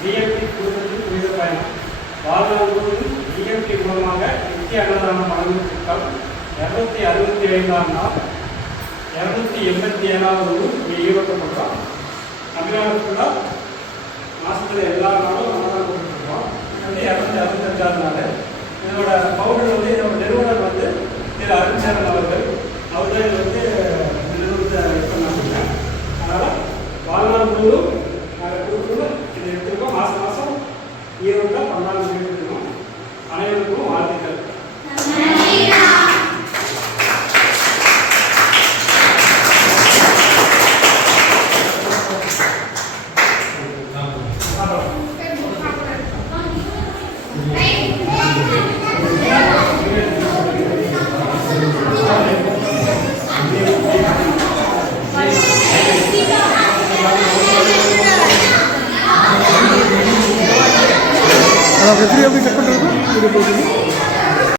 TMT குடும்பத்தின் புனித பயணம். வாழ்நாள் மூலமாக நித்திய அன்னதான வழங்கும் திட்டம் இருநூத்தி அறுபத்தி ஐந்தாம் நாள் இரநூத்தி எண்பத்தி ஏழாவது ஊர் ஈரோட்டப்படுறோம் தமிழ்நாடு ஃபுல்லாக மாதத்தில் எல்லா நாளும் அன்னதானம் கொடுத்துருக்கோம். இது இரநூத்தி இதோட பவுடர் வந்து இதோட డబ్బులు నా కుటుంబంలో ఎదుర్కొ మాస మాసం ఈ రోజున పద్నాలుగు వేలు అనేందుకు ఆర్థికలు Thank you. எப்படி எப்படி கட் பண்ணுறது